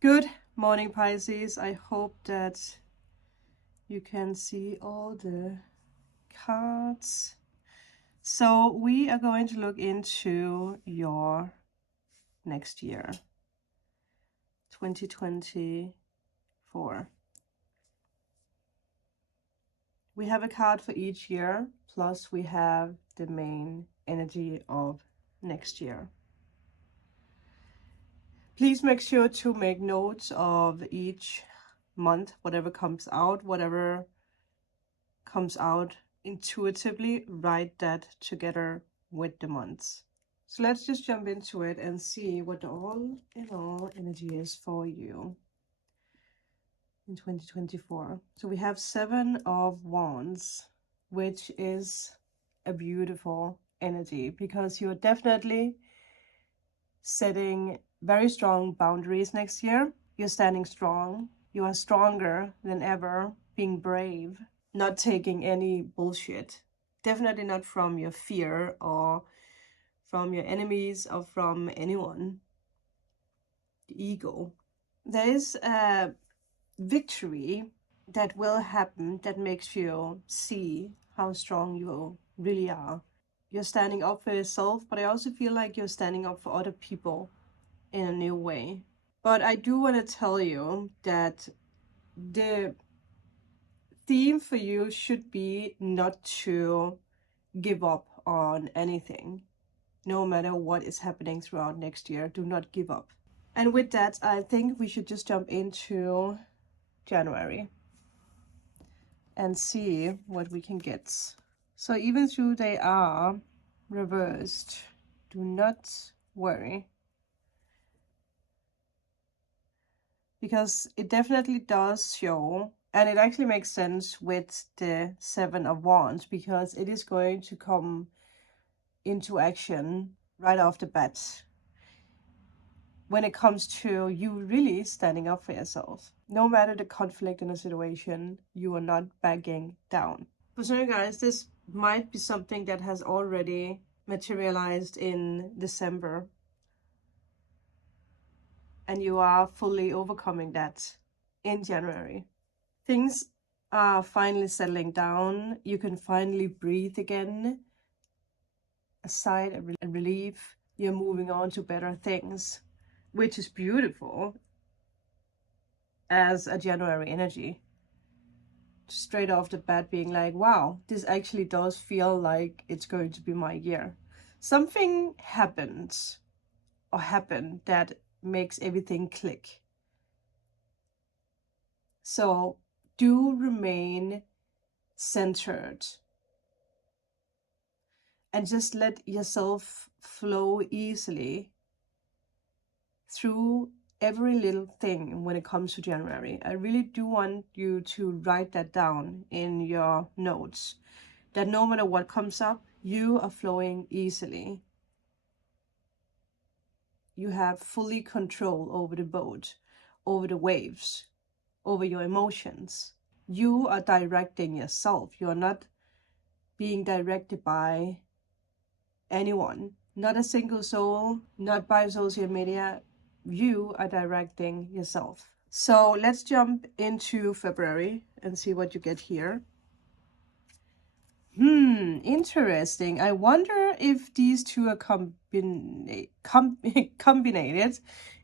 Good morning, Pisces. I hope that you can see all the cards. So we are going to look into your next year, 2024. We have a card for each year, plus we have the main energy of next year. Please make sure to make notes of each month, whatever comes out intuitively, write that together with the months. So let's just jump into it and see what the all in all energy is for you in 2024. So we have 7 of Wands, which is a beautiful energy because you're definitely setting very strong boundaries next year. You're standing strong. You are stronger than ever, being brave, not taking any bullshit. Definitely not from your fear or from your enemies or from anyone. The ego. There is a victory that will happen that makes you see how strong you really are. You're standing up for yourself, but I also feel like you're standing up for other people in a new way. But I do want to tell you that the theme for you should be not to give up on anything. No matter what is happening throughout next year, do not give up. And with that, I think we should just jump into January and see what we can get. So even though they are reversed, do not worry. Because it definitely does show, and it actually makes sense with the 7 of Wands, because it is going to come into action right off the bat when it comes to you really standing up for yourself. No matter the conflict in a situation, you are not backing down. For some of you guys, this might be something that has already materialized in December, and you are fully overcoming that in January. Things are finally settling down. You can finally breathe again. A sigh, a relief. You're moving on to better things, which is beautiful as a January energy. Straight off the bat being like, wow, this actually does feel like it's going to be my year. Something happened that makes everything click. So do remain centered and just let yourself flow easily through every little thing when it comes to January. I really do want you to write that down in your notes, that no matter what comes up, you are flowing easily. You have fully control over the boat, over the waves, over your emotions. You are directing yourself. You are not being directed by anyone, not a single soul, not by social media. You are directing yourself. So let's jump into February and see what you get here. Interesting. I wonder if these two are combined.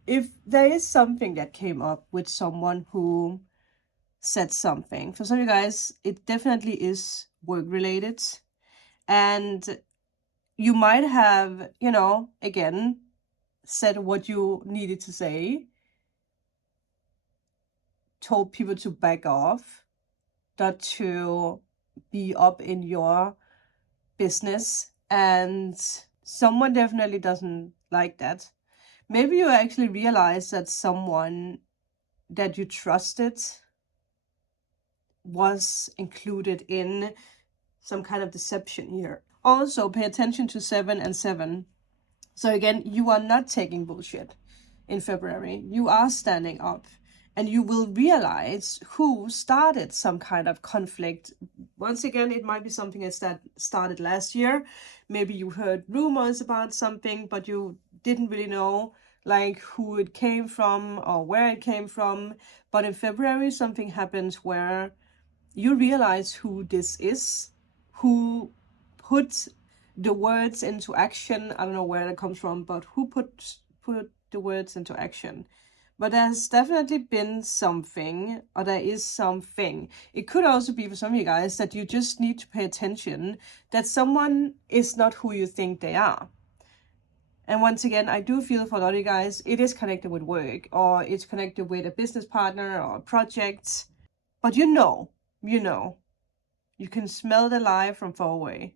If there is something that came up with someone who said something. For some of you guys, it definitely is work related. And you might have, again, said what you needed to say, told people to back off, not to be up in your business, and someone definitely doesn't like that. Maybe you actually realize that someone that you trusted was included in some kind of deception here. Also, pay attention to 7 and 7. So again, you are not taking bullshit in February. You are standing up, and you will realize who started some kind of conflict. Once again, it might be something that started last year. Maybe you heard rumors about something, but you didn't really know like who it came from or where it came from. But in February, something happens where you realize who this is, who put the words into action. I don't know where that comes from, but who put the words into action. But there's definitely been something, or there is something. It could also be for some of you guys that you just need to pay attention that someone is not who you think they are. And once again, I do feel for a lot of you guys, it is connected with work, or it's connected with a business partner or a project. But you know, you can smell the lie from far away,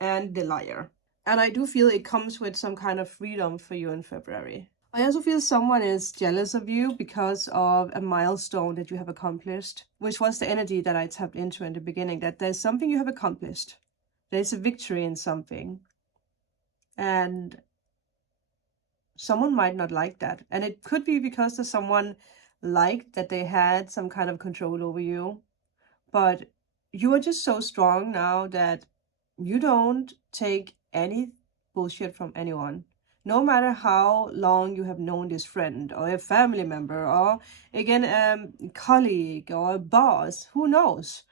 and the liar. And I do feel it comes with some kind of freedom for you in February. I also feel someone is jealous of you because of a milestone that you have accomplished, which was the energy that I tapped into in the beginning, that there's something you have accomplished. There's a victory in something. And someone might not like that. And it could be because there's someone liked that they had some kind of control over you. But you are just so strong now that you don't take any bullshit from anyone. No matter how long you have known this friend or a family member or, again, a colleague or a boss, who knows?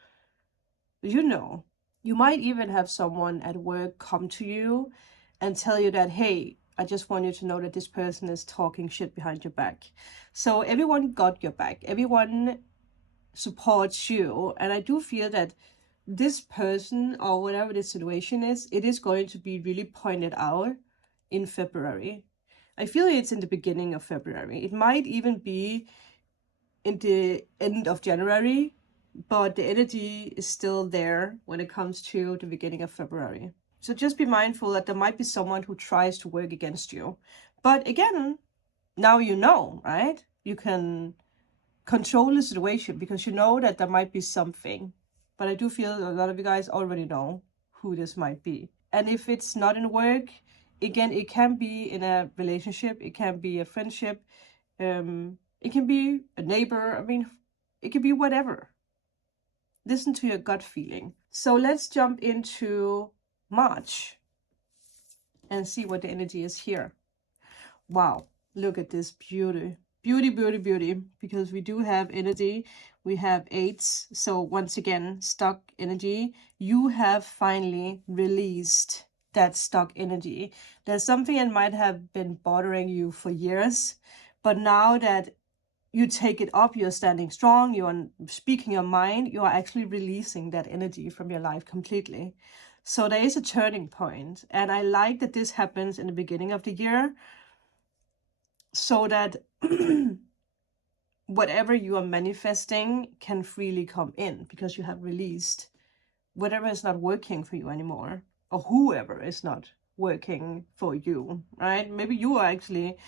You know. You might even have someone at work come to you and tell you that, hey, I just want you to know that this person is talking shit behind your back. So everyone got your back. Everyone supports you. And I do feel that this person, or whatever the situation is, it is going to be really pointed out in February. I feel it's in the beginning of February. It might even be in the end of January, but the energy is still there when it comes to the beginning of February. So just be mindful that there might be someone who tries to work against you. But again, now you know, right? You can control the situation because you know that there might be something. But I do feel a lot of you guys already know who this might be. And if it's not in work, again, it can be in a relationship, it can be a friendship, it can be a neighbor. I mean, it can be whatever. Listen to your gut feeling. So let's jump into March and see what the energy is here. Wow, look at this beauty. Beauty, beauty, beauty. Because we do have energy. We have eights. So once again, stuck energy. You have finally released that stuck energy. There's something that might have been bothering you for years. But now that you take it up, you're standing strong, you're speaking your mind, you are actually releasing that energy from your life completely. So there is a turning point. And I like that this happens in the beginning of the year, so that whatever you are manifesting can freely come in, because you have released whatever is not working for you anymore, or whoever is not working for you, right? Maybe you are actually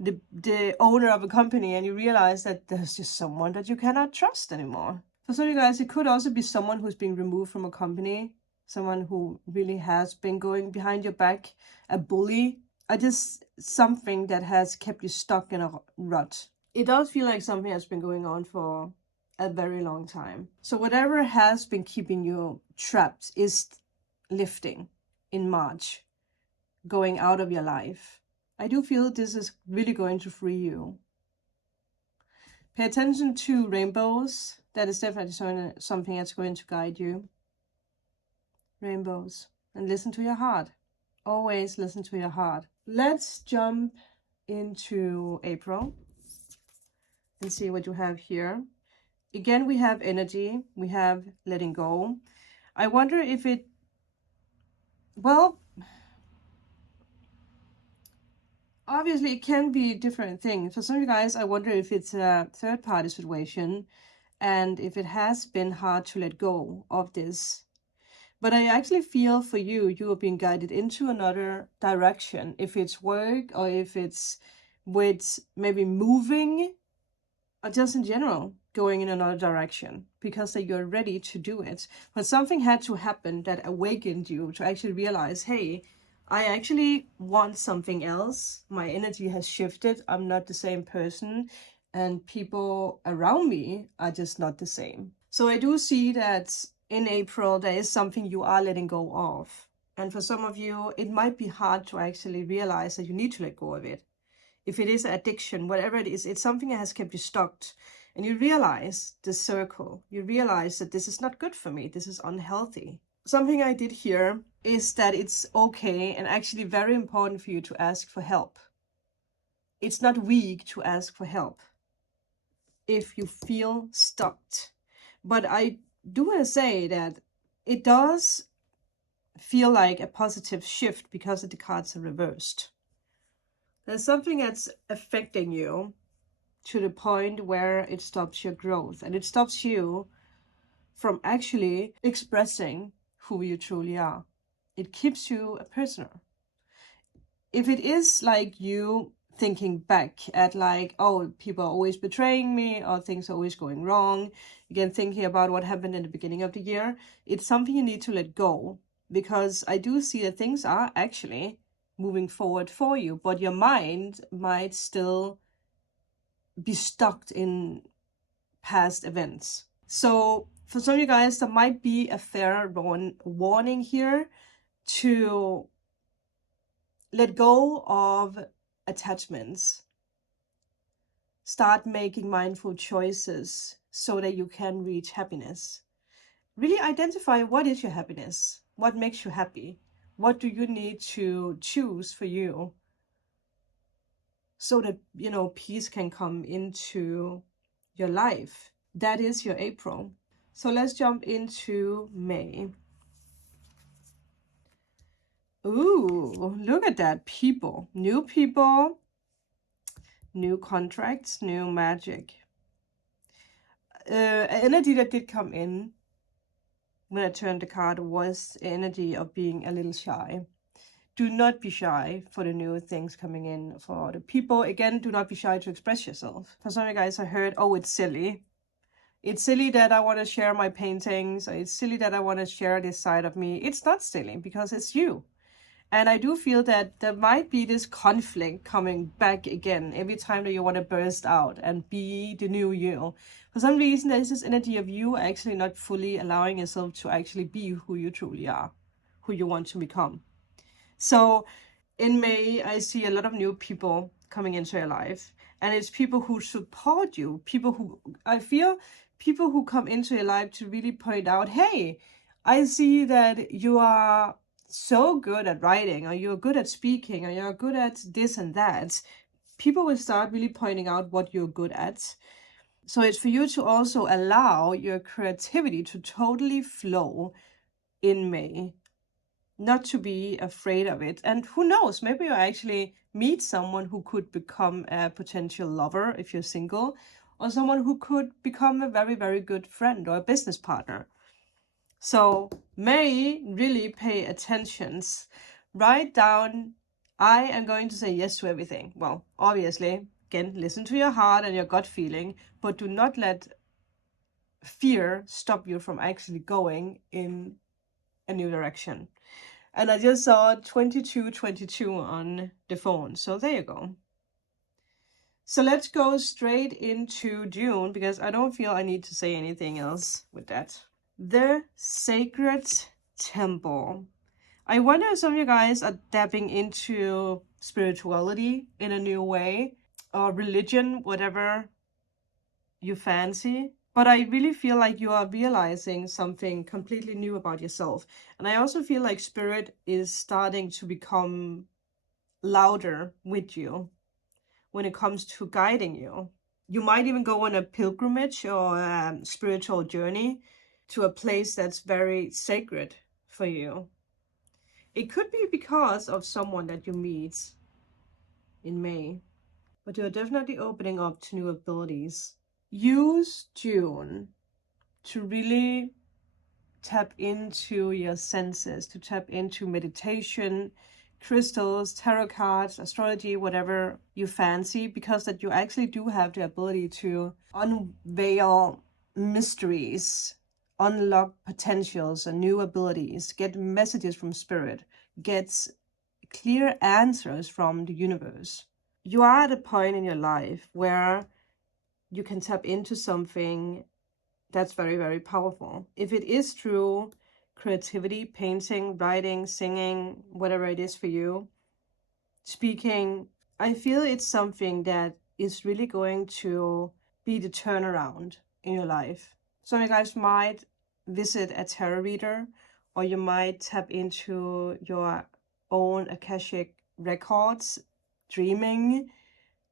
the owner of a company and you realize that there's just someone that you cannot trust anymore. For some of you guys, it could also be someone who's being removed from a company, someone who really has been going behind your back, a bully, or just something that has kept you stuck in a rut. It does feel like something has been going on for a very long time. So whatever has been keeping you trapped is lifting in March, going out of your life. I do feel this is really going to free you. Pay attention to rainbows. That is definitely something that's going to guide you. Rainbows. And listen to your heart. Always listen to your heart. Let's jump into April and see what you have here. Again, we have energy. We have letting go. I wonder if it, well, obviously it can be different things. For some of you guys, I wonder if it's a third-party situation and if it has been hard to let go of this. But I actually feel for you, you are being guided into another direction. If it's work, or if it's with maybe moving, or just in general going in another direction, because that you're ready to do it. But something had to happen that awakened you to actually realize, hey, I actually want something else. My energy has shifted. I'm not the same person, and people around me are just not the same. So I do see that in April, there is something you are letting go of. And for some of you, it might be hard to actually realize that you need to let go of it. If it is addiction, whatever it is, it's something that has kept you stuck. And you realize the circle. You realize that this is not good for me. This is unhealthy. Something I did here is that it's okay and actually very important for you to ask for help. It's not weak to ask for help if you feel stuck. But I do want to say that it does feel like a positive shift because the cards are reversed. There's something that's affecting you to the point where it stops your growth, and it stops you from actually expressing who you truly are. It keeps you a prisoner. If it is like you thinking back at like, oh, people are always betraying me, or things are always going wrong, again, thinking about what happened in the beginning of the year, it's something you need to let go, because I do see that things are actually moving forward for you, but your mind might still be stuck in past events. So for some of you guys, there might be a fair warning here to let go of attachments. Start making mindful choices so that you can reach happiness. Really identify what is your happiness, what makes you happy, what do you need to choose for you, so that, you know, peace can come into your life. That is your April. So let's jump into May. Ooh, look at that. People, new contracts, new magic. Energy that did come in when I turned the card was energy of being a little shy. Do not be shy for the new things coming in for the people. Again, do not be shy to express yourself. For some of you guys, I heard, oh, it's silly. It's silly that I want to share my paintings. Or it's silly that I want to share this side of me. It's not silly because it's you. And I do feel that there might be this conflict coming back again every time that you want to burst out and be the new you. For some reason, there's this energy of you actually not fully allowing yourself to actually be who you truly are, who you want to become. So in May, I see a lot of new people coming into your life, and it's people who support you, people who come into your life to really point out, hey, I see that you are so good at writing, or you're good at speaking, or you're good at this and that. People will start really pointing out what you're good at. So it's for you to also allow your creativity to totally flow in May. Not to be afraid of it. And who knows, maybe you actually meet someone who could become a potential lover if you're single, or someone who could become a very, very good friend or a business partner. So May, really pay attention. Write down, I am going to say yes to everything. Well, obviously, again, listen to your heart and your gut feeling, but do not let fear stop you from actually going in a new direction. And I just saw 2222 on the phone. So there you go. So let's go straight into June, because I don't feel I need to say anything else with that. The Sacred Temple. I wonder if some of you guys are dabbing into spirituality in a new way, or religion, whatever you fancy. But I really feel like you are realizing something completely new about yourself. And I also feel like spirit is starting to become louder with you when it comes to guiding you. You might even go on a pilgrimage or a spiritual journey to a place that's very sacred for you. It could be because of someone that you meet in May, but you're definitely opening up to new abilities. Use June to really tap into your senses, to tap into meditation, crystals, tarot cards, astrology, whatever you fancy, because that you actually do have the ability to unveil mysteries, unlock potentials and new abilities, get messages from spirit, get clear answers from the universe. You are at a point in your life where you can tap into something that's very, very powerful. If it is true creativity, painting, writing, singing, whatever it is for you, speaking, I feel it's something that is really going to be the turnaround in your life. So you guys might visit a tarot reader, or you might tap into your own Akashic records, dreaming.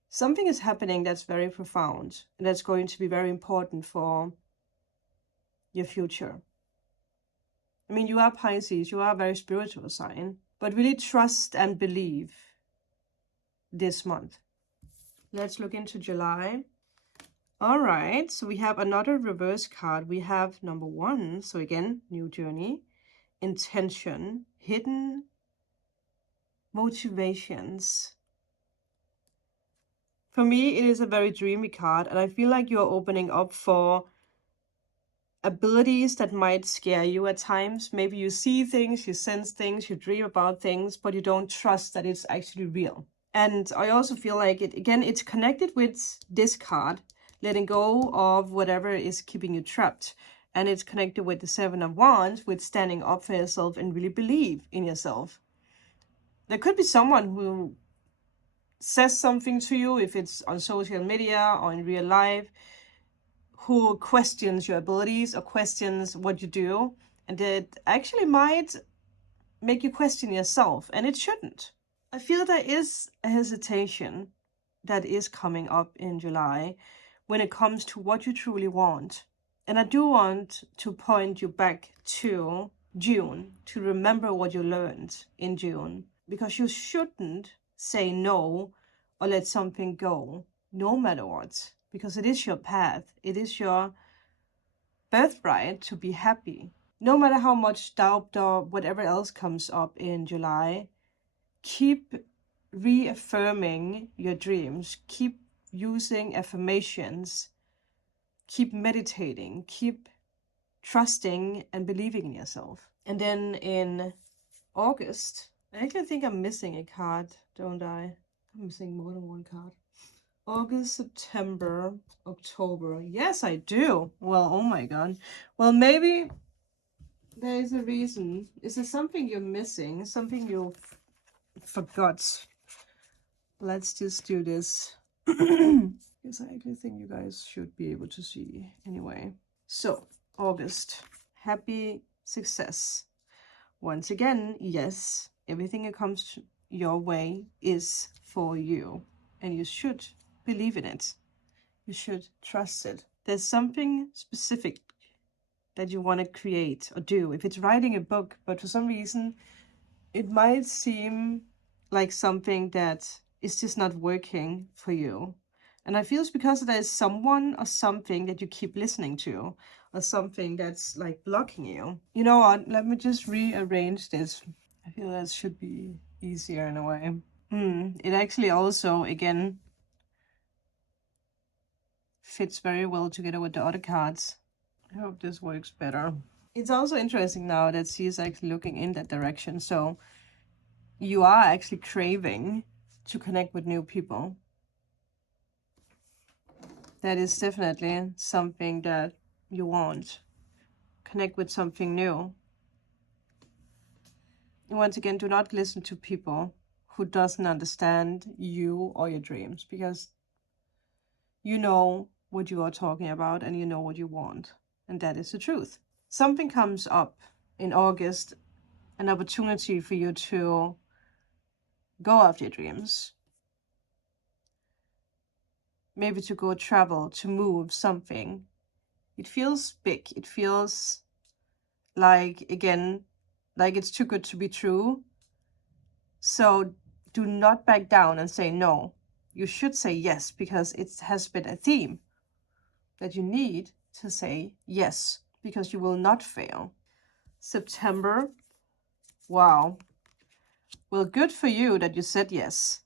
Something is happening that's very profound, and that's going to be very important for your future. I mean, you are Pisces, you are a very spiritual sign, but really trust and believe this month. Let's look into July. All right, so we have another reverse card. We have number 1. So again, new journey, intention, hidden motivations. For me, it is a very dreamy card, and I feel like you're opening up for abilities that might scare you at times. Maybe you see things, you sense things, you dream about things, but you don't trust that it's actually real. And I also feel like it's connected with this card, letting go of whatever is keeping you trapped. And it's connected with the 7 of Wands, with standing up for yourself and really believe in yourself. There could be someone who says something to you, if it's on social media or in real life, who questions your abilities or questions what you do, and it actually might make you question yourself, and it shouldn't. I feel there is a hesitation that is coming up in July when it comes to what you truly want. And I do want to point you back to June, to remember what you learned in June, because you shouldn't say no or let something go, no matter what, because it is your path. It is your birthright to be happy. No matter how much doubt or whatever else comes up in July, keep reaffirming your dreams. Keep using affirmations. Keep meditating. Keep trusting and believing in yourself. And then in August, I actually think I'm missing a card, don't I? I'm missing more than one card. August, September, October. Yes, I do. Well, oh my god. Well, maybe there is a reason. Is there something you're missing? Something you forgot? Let's just do this. Because I actually think you guys should be able to see anyway. So, August. Happy success. Once again, yes, everything that comes your way is for you. And you should believe in it. You should trust it. There's something specific that you want to create or do. If it's writing a book, but for some reason, it might seem like something that is just not working for you. And I feel it's because there's someone or something that you keep listening to, or something that's like blocking you. You know what? Let me just rearrange this. I feel that should be easier in a way. It actually also, again, fits very well together with the other cards. I hope this works better. It's also interesting now that she is actually looking in that direction. So you are actually craving to connect with new people. That is definitely something that you want. Connect with something new. Once again, do not listen to people who doesn't understand you or your dreams, because you know what you are talking about and you know what you want. And that is the truth. Something comes up in August, an opportunity for you to go after your dreams. Maybe to go travel, to move, something. It feels big. It feels like, again, like it's too good to be true. So do not back down and say no. You should say yes, because it has been a theme that you need to say yes, because you will not fail. September. Wow. Well, good for you that you said yes.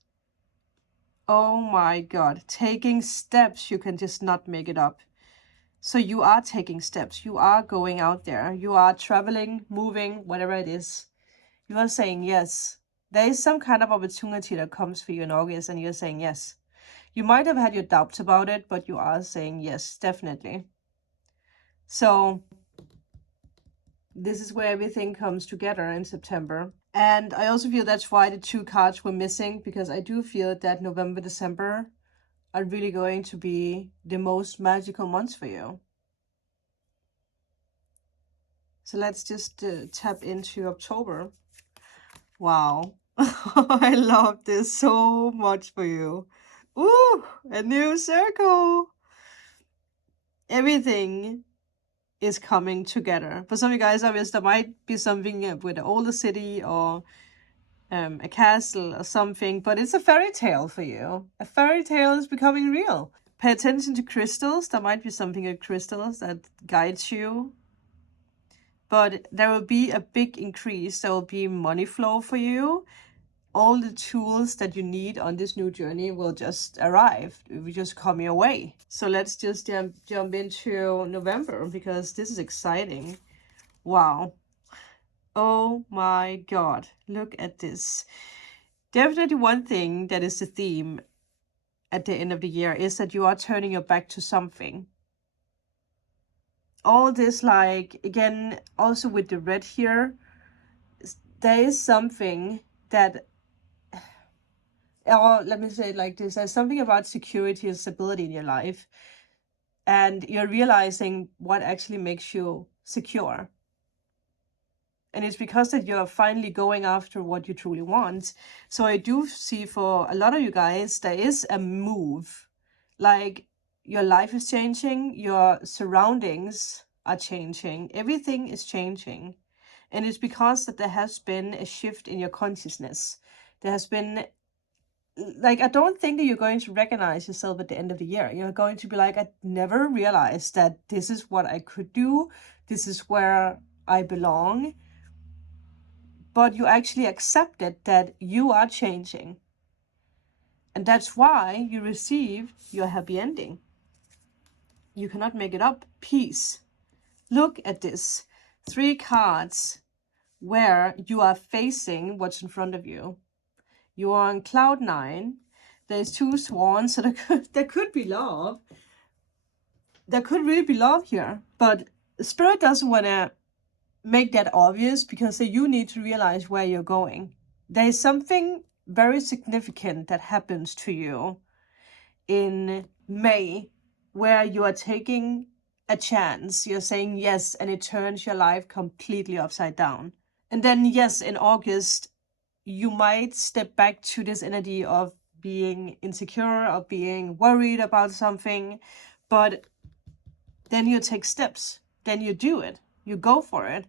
Oh my God. Taking steps, you can just not make it up. So you are taking steps. You are going out there. You are traveling, moving, whatever it is. You are saying yes. There is some kind of opportunity that comes for you in August, and you're saying yes. You might have had your doubts about it, but you are saying yes, definitely. So this is where everything comes together in September. And I also feel that's why the 2 cards were missing, because I do feel that November, December are really going to be the most magical months for you. So let's just tap into October. Wow. I love this so much for you. Ooh, a new circle. Everything is coming together. For some of you guys, obviously, there might be something with an older city or a castle or something, but it's a fairy tale for you. A fairy tale is becoming real. Pay attention to crystals. There might be something with crystals that guides you. But there will be a big increase. There will be money flow for you. All the tools that you need on this new journey will just arrive. It will just come your way. So let's just jump into November, because this is exciting. Wow. Oh my God. Look at this. Definitely one thing that is the theme at the end of the year is that you are turning your back to something. All this, like, again, also with the red here, there is something that, or let me say it like this, there's something about security and stability in your life, and you're realizing what actually makes you secure. And it's because that you're finally going after what you truly want. So I do see for a lot of you guys, there is a move. Like, your life is changing, your surroundings are changing, everything is changing. And it's because that there has been a shift in your consciousness. There has been, like, I don't think that you're going to recognize yourself at the end of the year. You're going to be like, I never realized that this is what I could do. This is where I belong. But you actually accepted that you are changing. And that's why you received your happy ending. You cannot make it up. Peace. Look at this. 3 cards where you are facing what's in front of you. You are on cloud 9. There's 2 swans, so there could be love. There could really be love here. But Spirit doesn't want to make that obvious, because you need to realize where you're going. There is something very significant that happens to you in May, where you are taking a chance. You're saying yes, and it turns your life completely upside down. And then, yes, in August, you might step back to this energy of being insecure, or being worried about something, but then you take steps. Then you do it. You go for it.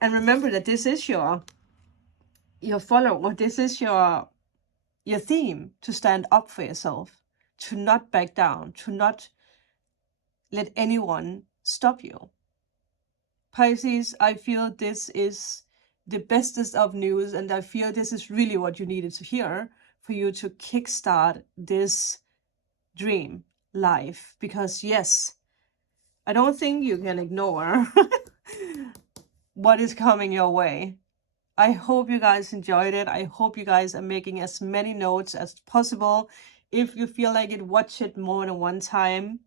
And remember that this is your follow, this is your theme, to stand up for yourself, to not back down, to not let anyone stop you. Pisces, I feel this is the bestest of news, and I feel this is really what you needed to hear for you to kickstart this dream life. Because yes, I don't think you can ignore what is coming your way. I hope you guys enjoyed it. I hope you guys are making as many notes as possible. If you feel like it, watch it more than one time.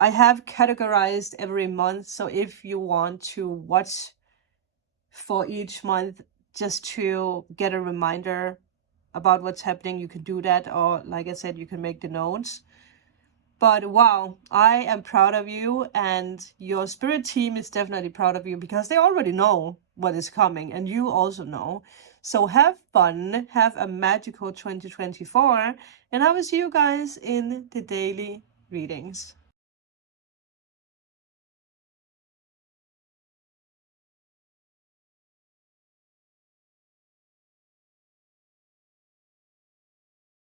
I have categorized every month, so if you want to watch for each month just to get a reminder about what's happening, you can do that. Or like I said, you can make the notes. But wow, I am proud of you, and your spirit team is definitely proud of you, because they already know what is coming, and you also know. So have fun, have a magical 2024, and I will see you guys in the daily readings.